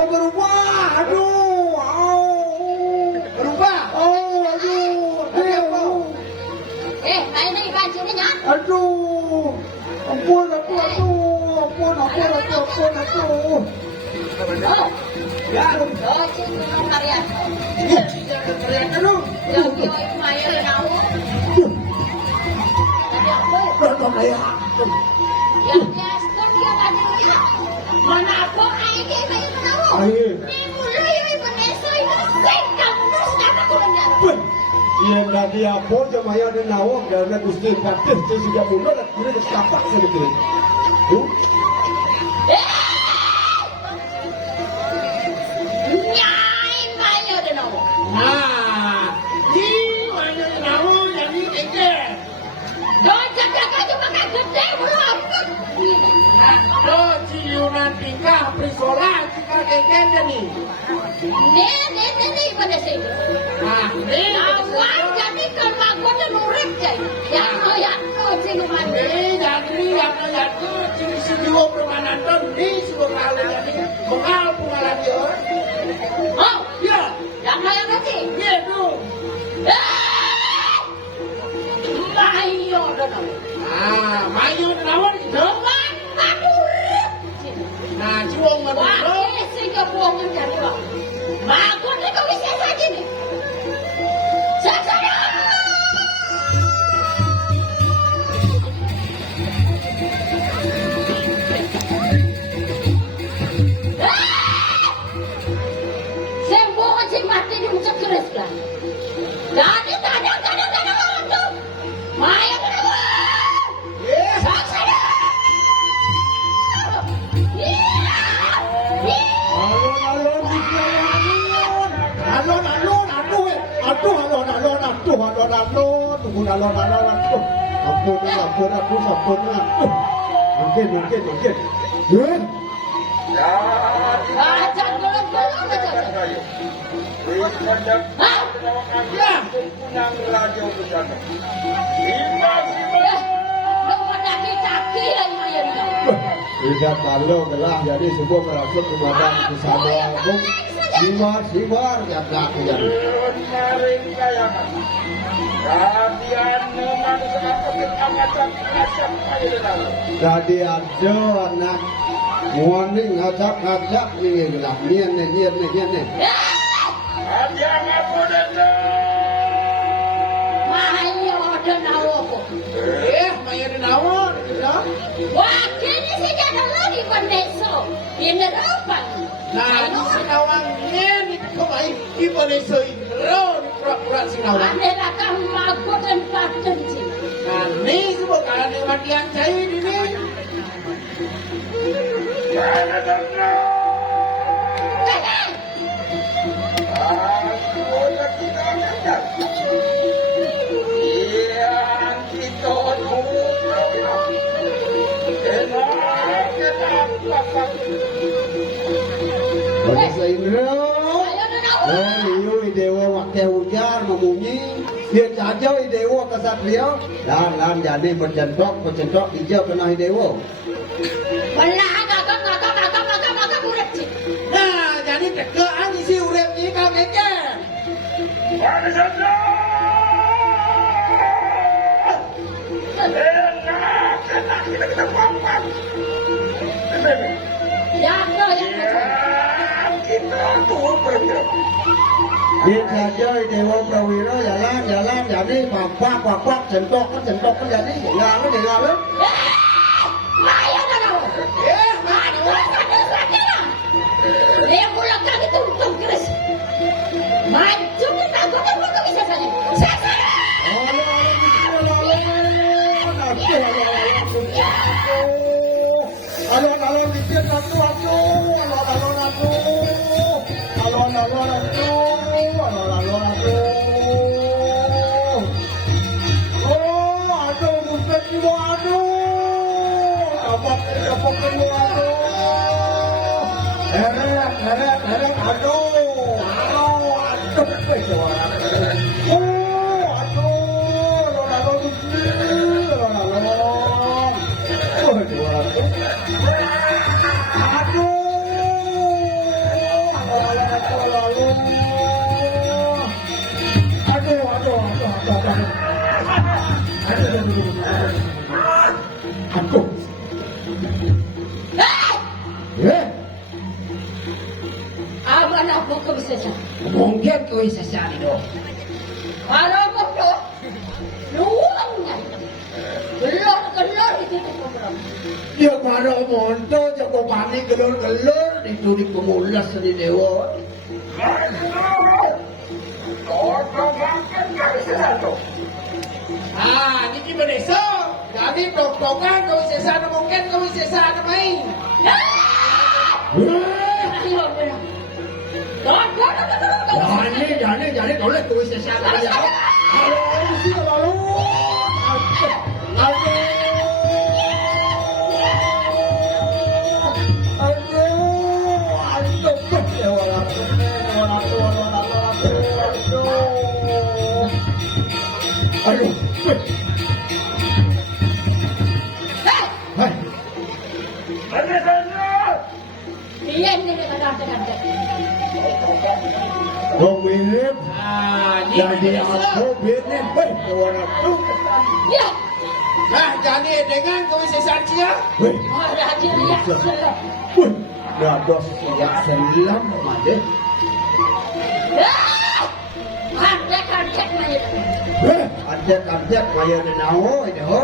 mau berubah. Aduh. Berubah. Aduh. Main lagi kancingnya ya. Aduh. Ampun. Ya, Cing Marian. aduh. Lagi main tahu. Tadi apa? Berat ya. Yang biasa dia tadi ya. Mana apa ini main tahu? Ayo. Ini mulai Vanessa ini sengkang terus apa kurangnya? Iya nanti apa cuma yang ada nawak dan Gusti Patih itu sudah mundur dan kemudian tersapak sedikit. Nyai main ada nawa. Nah, ini mana nawak jadi kecil. Dojak jaga cuma kan gede belum. Lo ciuman tingkah prisola jika kecil jadi. Nih Vanessa. Nah, ini Awan jadi kan makon dan urip jadi. Ya cing Marian. ini jadi yang ciri sejiwa permanen dan di sebuah kali jadi mengal pengalan dia. Oh, Ya, yang lain nanti. iya dong. Mayo dono. Ah, mayu nawar gitu. Dengan madurip. Nah, ciwong Wah, maduro. ini sih kebuangan jadi wah. Makon ni kau bisa saja ni. Sana. Sembuh cik mati di ucap keras lah. Tadi ada orang tu. Maya kenapa? Yes. Sana. Mungkin. Baca belum baca. Hah? Ya. Lu pada kaki lagi Maya ni. Tidak kalau gelah jadi sebuah merasuk kepada kesana agung siwar jaga jadi. Jadi ada anak warning ngajak ni gelah nian ni. Maya ada nawa ko. Maya di nawar. Wah, kini sih jangan lagi Vanessa. Ini depan. Nah, di Sinawang ni kau main ibu ni soi. Pura-pura Sinawang. Anda datang mago dan paten sih. Nah, ni sebut kalau ni matian saya ini. Bahasa Indra. Ayo dah nawa. Iyo idewa wakil hujan memunyi. Dia saja idewa kesatria. Dan jadi bercentok hijau kena idewa. Belah agak urip sih. Nah, jadi tegaan isi urep ni kau kece. Jaga yang Dia saja idewa prawira jalan jadi kuak centok kan jadi dengar. Maya dah nawa. Aduh, sakit lah. Dia pula kaki tutup keras. Maju kita kau kau bisa saja. Saya. Alon dikit aku. Oh, aduh, bukan jiwa aduh. Kapok aduh. Heret, aduh. Apa kau bisa sah? Mungkin kau bisa cari dong. Kalau mau tu, luangnya. Gelor itu program. Dia para monto, jago panik gelor itu di pemulas di dewa. Ah, ini gimana so? Jadi tok-tokan kau bisa sana mungkin kau bisa sana main. Ayo benar. Jadi boleh kau bisa sana ya. Halo, sih lalu. Aduh. Hai. Dia ini kadang-kadang. Pemilik Jadi jadi aku bener warna tu. Ya, Nah, jadi dengan kau bisa saja. Weh, raja dia salah. weh, dados sejak selam made. Kantek macam. Weh, ada kaya denawo ini ho.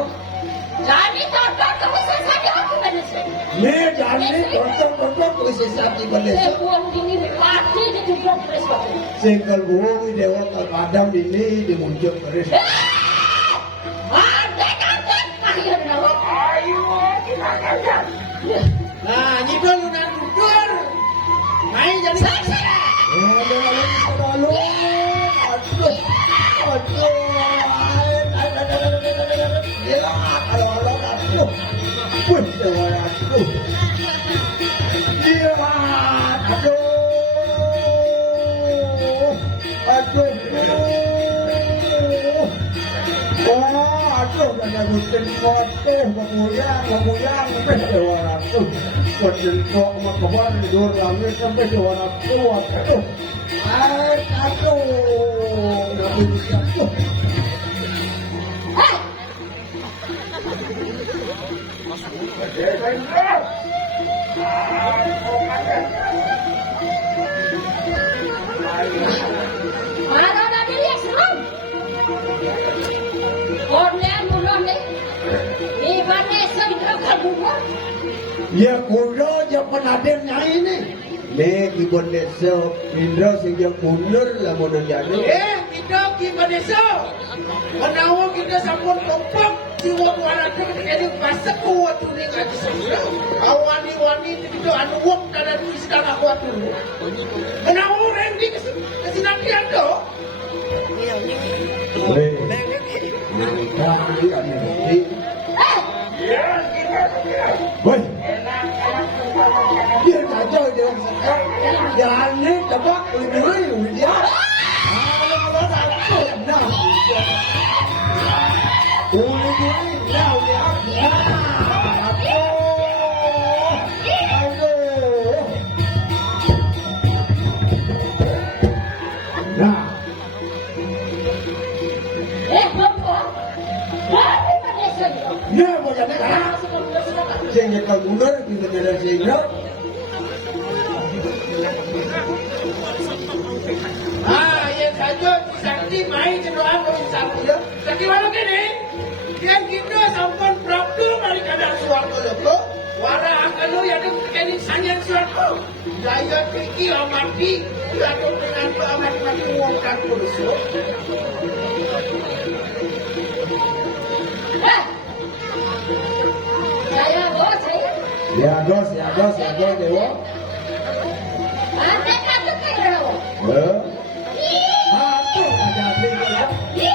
Jadi tonton kau bisa saja aku manusia. Ne jadi tonton ku bisa saja Saya balik. buang dini mati di tujuan presiden. Singkal buang dewa kadang ini dimuncul terus. Kantek, kaya nawa. Nah, ini dulu dan tutur. Main jadi saksi. Lalu, aduh, ya, aduh, wih, aduh, iya, aduh, aduh, ada gusten foto, pemuyang, aduh, gusten foto, makawan, dur langit sampai warna tua, aduh, nggak bisa, Mana ada dia serang? Kornean bulan ni. Di mana sedang kabur? ya kuda aja penadennya ini. Ne kibon desa Indra sehingga mundur lah mau jadi. Kita gimana so? Menawa kita sampun kompak jiwa warna itu jadi masa kuat tu ni kaji semula. Awani itu anu wak dan istana kuat tu. Menawa orang di kesinatian tu. Woi, dia kacau dia. Jangan ni dapat lebih dia. Sehingga kau mundur kita tidak sehingga. Ya saja sakti main cenderung apa sakti ya. Sakti mana kini? Dia kita sampun praktu dari kadang suatu loko. Wara akalu yang ada kini sanyan suatu. Jaya tinggi amati. Jatuh dengan tu amati uangkan kursu. Saya bos saya. Ya dos dewa. Anda kata kaya nawa. Aduh, ada dia. Ya,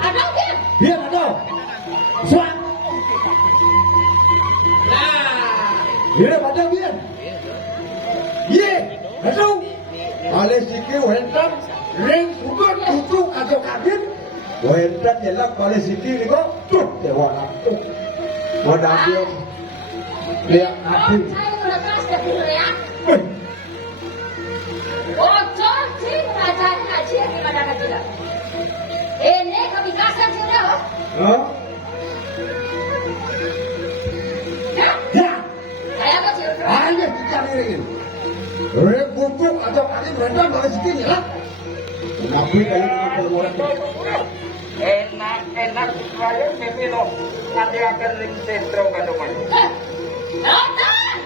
Ada dia. biar ada. Suat. Biar ada biar. Ye, aduh. Oleh sikit wentan, ring suka tutu kacau kabin. Wentan jelak oleh sikit ni kok tuh dewa tu. Modal dia. Lihat hati. Saya udah keras ya dulu ya. Wih, Ojo sih ngajarin ngaji ya gimana ngaji lah. Ini kami kasar sih udah loh. Hah? Ya, Ya, saya kecil. hanya dicari ini. Bubuk atau ada berendam dari segini lah. Nabi kalau dengan permohonan Enak-enak saya pipilo nanti akan ring sentro kadoman. Nonton!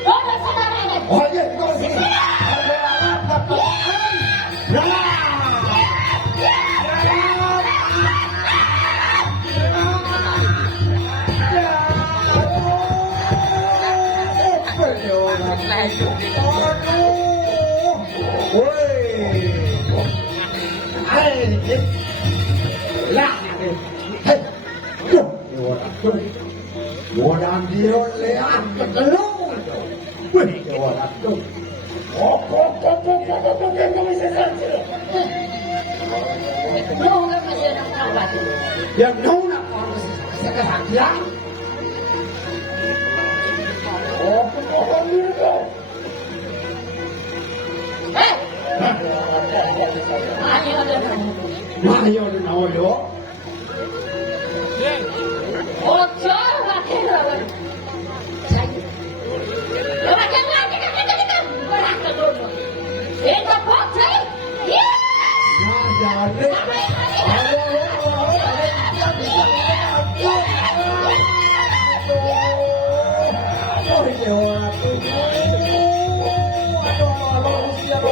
Nonton saudara ini. oh iya, kau sini. Modal dia lihat ketelung. Wih, jawab aku. Nonton masih nak kawat. Yang tahu nak orang sekarang ya. Eh, ayo ada kamu. Mayo di nawayo. Ojo lagi lawan. Lawan yang lagi kan. Berat ke dulu. Itu bocah. Ya. Nah, jadi. Oh, jawab aku. Aduh, siapa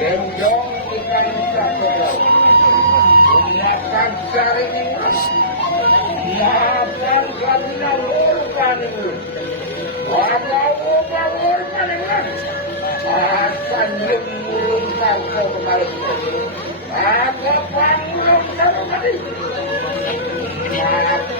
Gendong ikan sakau. Makan saringan. Makan kabina lurkan. Walau bangun palingan. Akan lemurun sakau kembali. Aku panggul sakau kembali. Makan.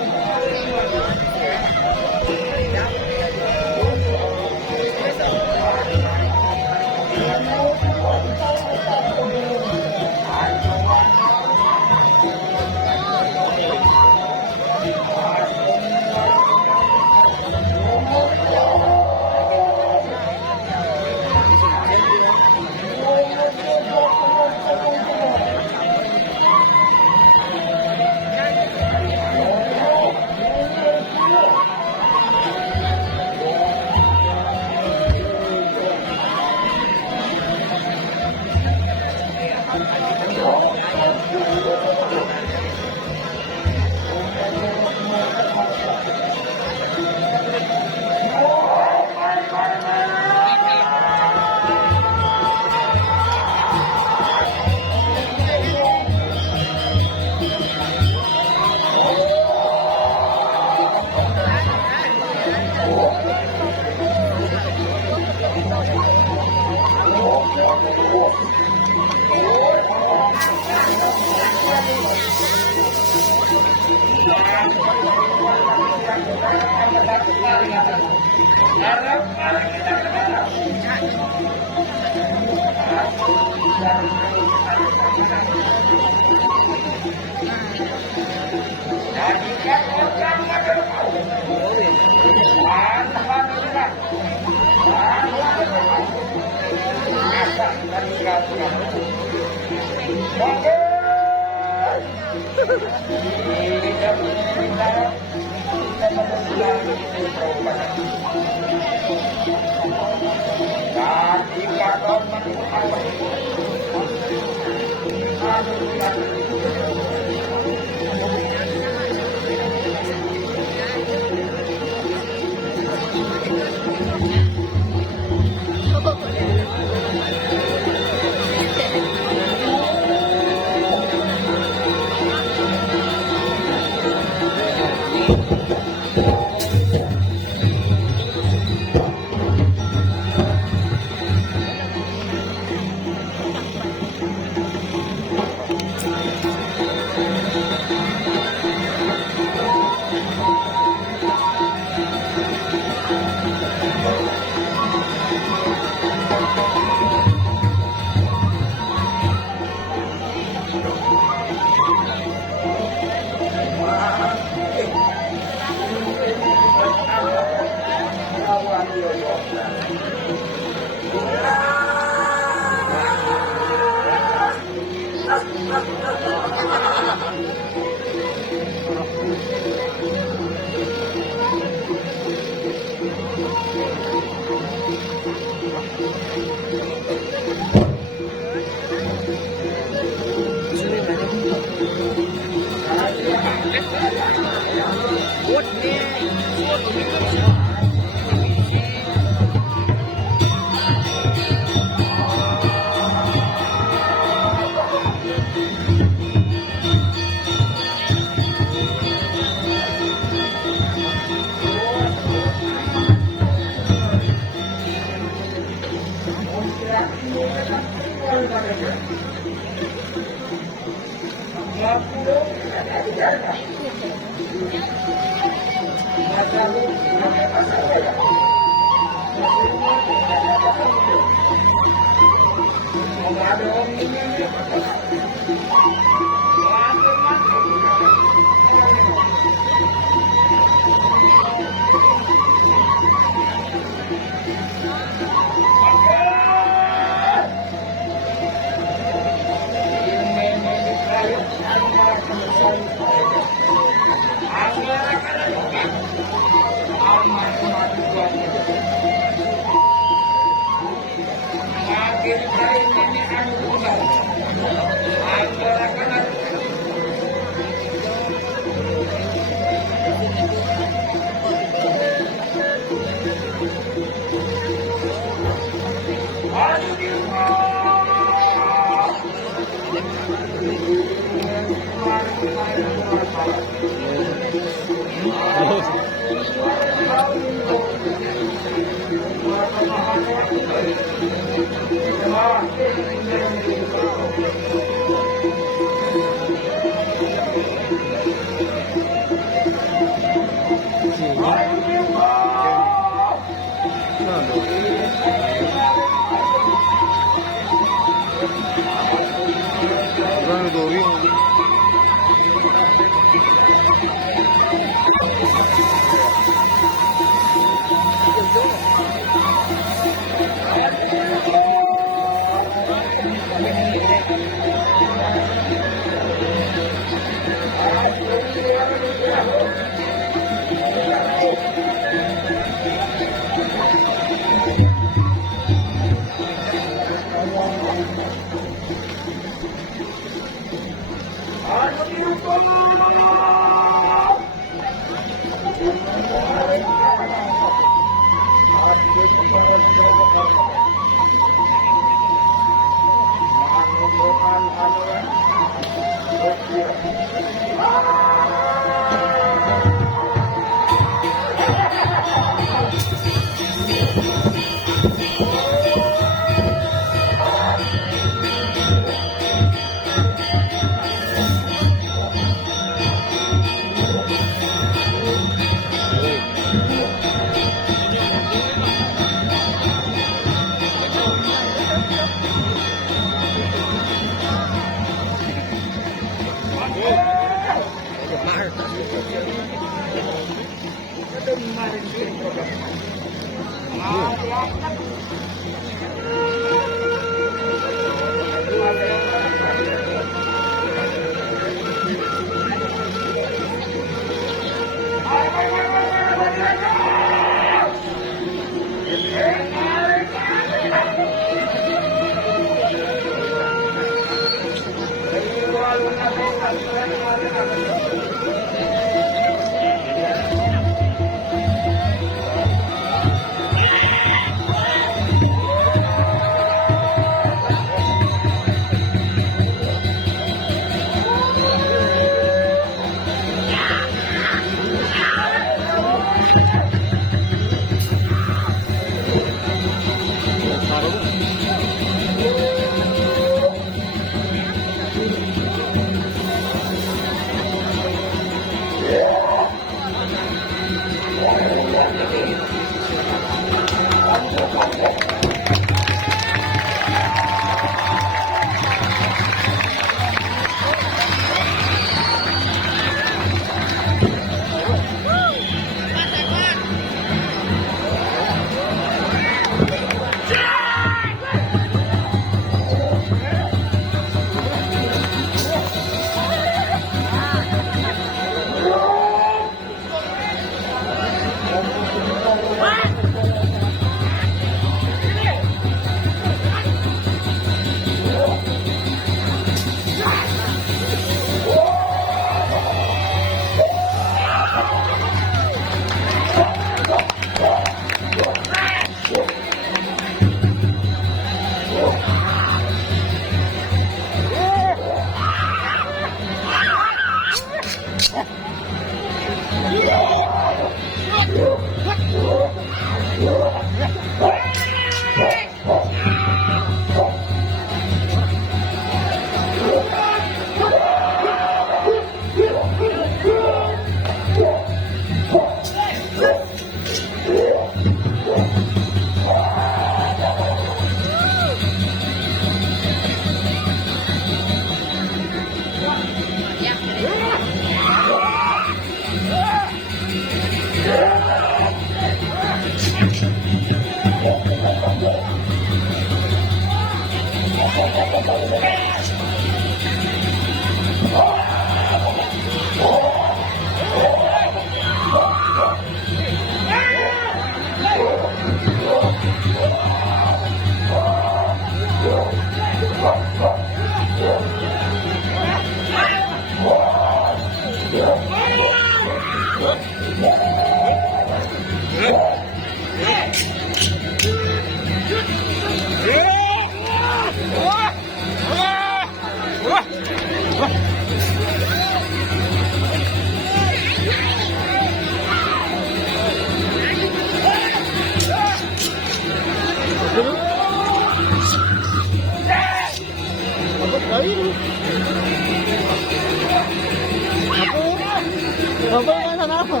Apa yang sana apa?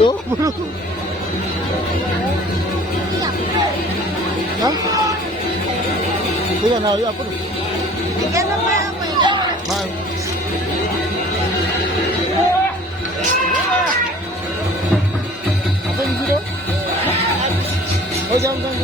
Oh, bro. Hah? Tinggal hari apa tuh? Ikan apa ini? Mal. Apa yang gitu? Oh, jangan.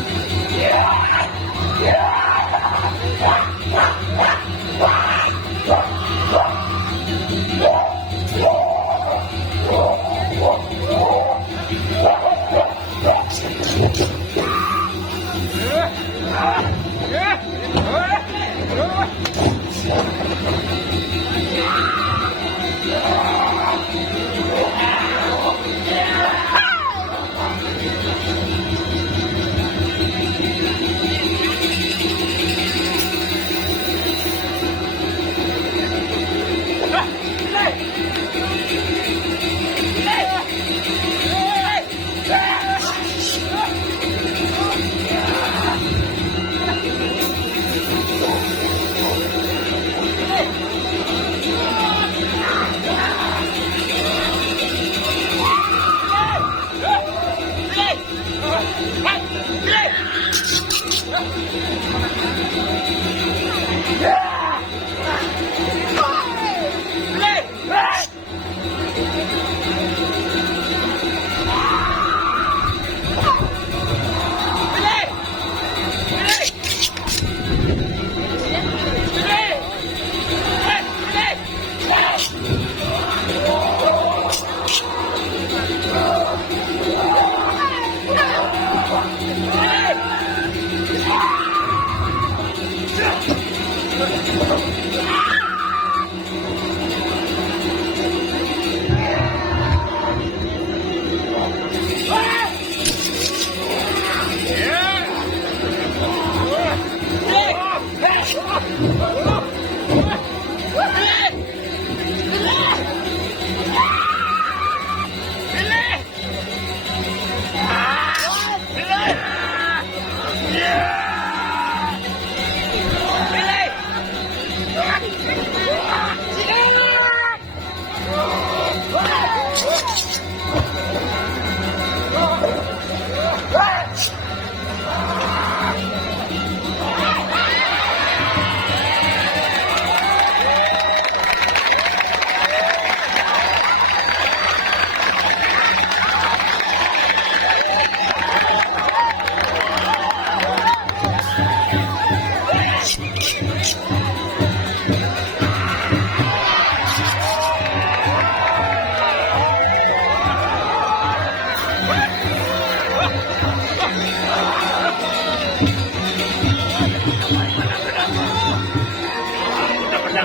Mulia,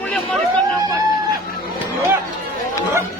mulia, mulia, mulia, mulia, mulia,